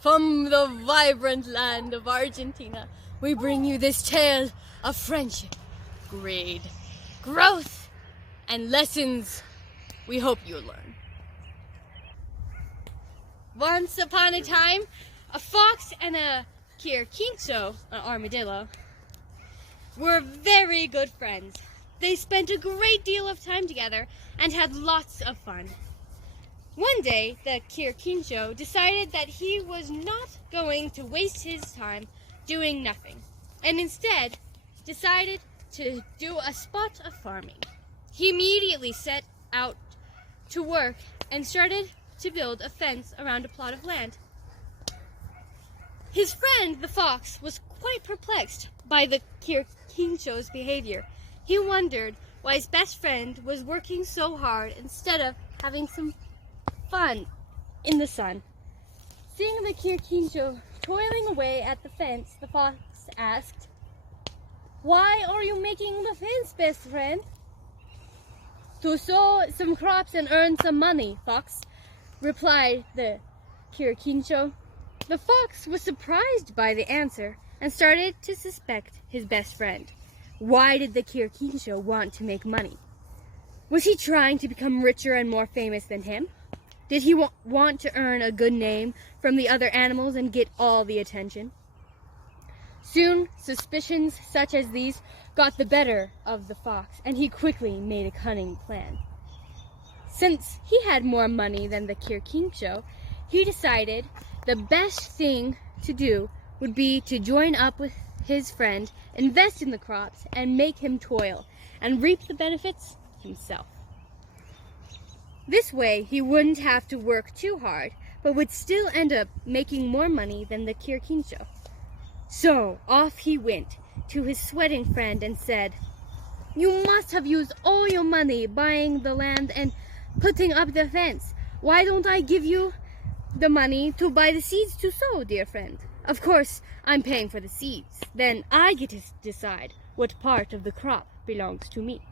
From the vibrant land of Argentina, we bring you this tale of friendship, greed, growth, and lessons we hope you'll learn. Once upon a time, a fox and a quirquincho, an armadillo, were very good friends. They spent a great deal of time together and had lots of fun. One day, the quirquincho decided that he was not going to waste his time doing nothing, and instead decided to do a spot of farming. He immediately set out to work and started to build a fence around a plot of land. His friend, the fox, was quite perplexed by the quirquincho's behavior. He wondered why his best friend was working so hard instead of having some fun in the sun. Seeing the quirquincho toiling away at the fence, the fox asked, "Why are you making the fence, best friend?" "To sow some crops and earn some money, fox," replied the quirquincho. The fox was surprised by the answer and started to suspect his best friend. Why did the quirquincho want to make money? Was he trying to become richer and more famous than him? Did he want to earn a good name from the other animals and get all the attention? Soon, suspicions such as these got the better of the fox, and he quickly made a cunning plan. Since he had more money than the quirquincho, he decided the best thing to do would be to join up with his friend, invest in the crops, and make him toil, and reap the benefits himself. This way, he wouldn't have to work too hard, but would still end up making more money than the quirquincho. So, off he went to his sweating friend and said, "You must have used all your money buying the land and putting up the fence. Why don't I give you the money to buy the seeds to sow, dear friend? Of course, I'm paying for the seeds. Then I get to decide what part of the crop belongs to me.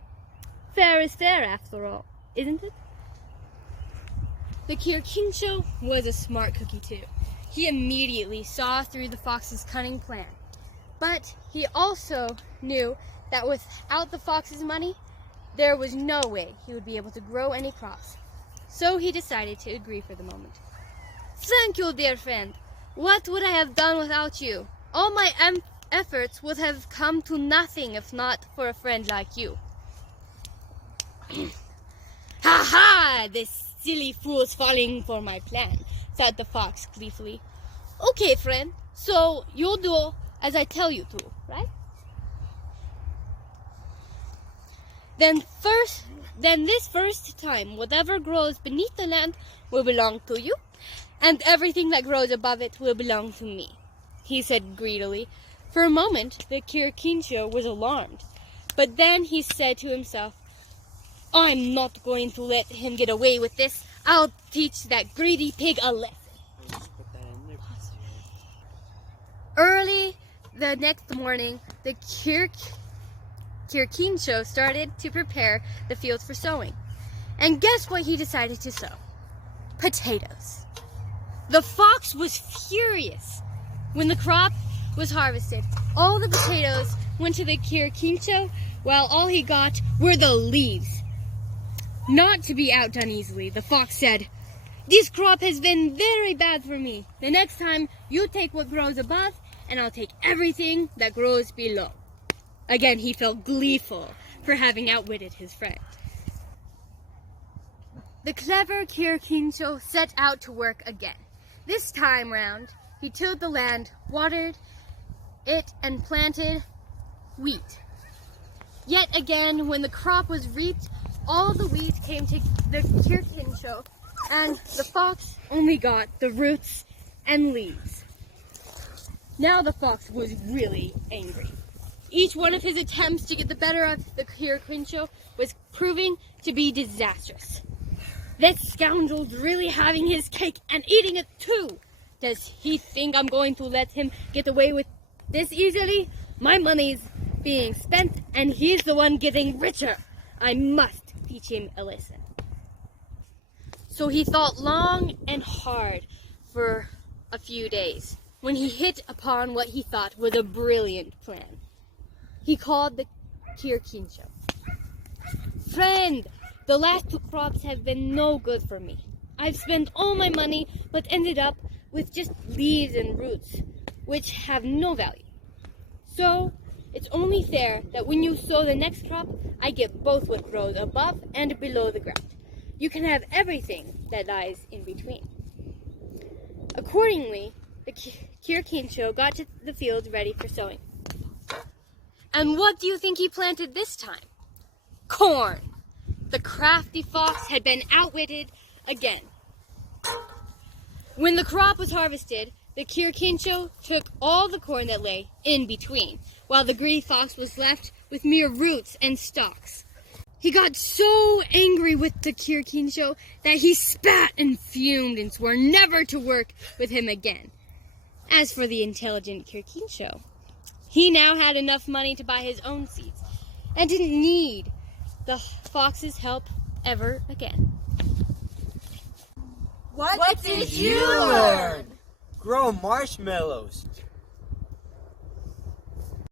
Fair is fair, after all, isn't it?" The quirquincho was a smart cookie too. He immediately saw through the fox's cunning plan. But he also knew that without the fox's money, there was no way he would be able to grow any crops. So he decided to agree for the moment. "Thank you, dear friend. What would I have done without you? All my efforts would have come to nothing if not for a friend like you." "Ha ha! This silly fool's falling for my plan," said the fox gleefully. "Okay, friend, so you'll do as I tell you to, right? Then this first time, whatever grows beneath the land will belong to you, and everything that grows above it will belong to me," he said greedily. For a moment, the quirquincho was alarmed, but then he said to himself, "I'm not going to let him get away with this. I'll teach that greedy pig a lesson." Early the next morning, the quirquincho started to prepare the fields for sowing. And guess what he decided to sow? Potatoes. The fox was furious. When the crop was harvested, all the potatoes went to the quirquincho, while all he got were the leaves. Not to be outdone easily, the fox said, "This crop has been very bad for me. The next time, you take what grows above, and I'll take everything that grows below." Again, he felt gleeful for having outwitted his friend. The clever quirquincho set out to work again. This time round, he tilled the land, watered it, and planted wheat. Yet again, when the crop was reaped, all the wheat came to the quirquincho, and the fox only got the roots and leaves. Now the fox was really angry. Each one of his attempts to get the better of the quirquincho was proving to be disastrous. "This scoundrel's really having his cake and eating it too. Does he think I'm going to let him get away with this easily? My money's being spent, and he's the one getting richer. I must teach him a lesson." So he thought long and hard for a few days when he hit upon what he thought was a brilliant plan. He called the Kirkincho. "Friend, the last 2 crops have been no good for me. I've spent all my money but ended up with just leaves and roots, which have no value. So, it's only fair that when you sow the next crop, I get both what grows above and below the ground. You can have everything that lies in between." Accordingly, the Kirkincho got to the field ready for sowing. And what do you think he planted this time? Corn! The crafty fox had been outwitted again. When the crop was harvested, the Kirkincho took all the corn that lay in between, while the greedy fox was left with mere roots and stalks. He got so angry with the Kirkincho that he spat and fumed and swore never to work with him again. As for the intelligent Kirkincho, he now had enough money to buy his own seeds and didn't need the fox's help ever again. What did you learn? Grow marshmallows.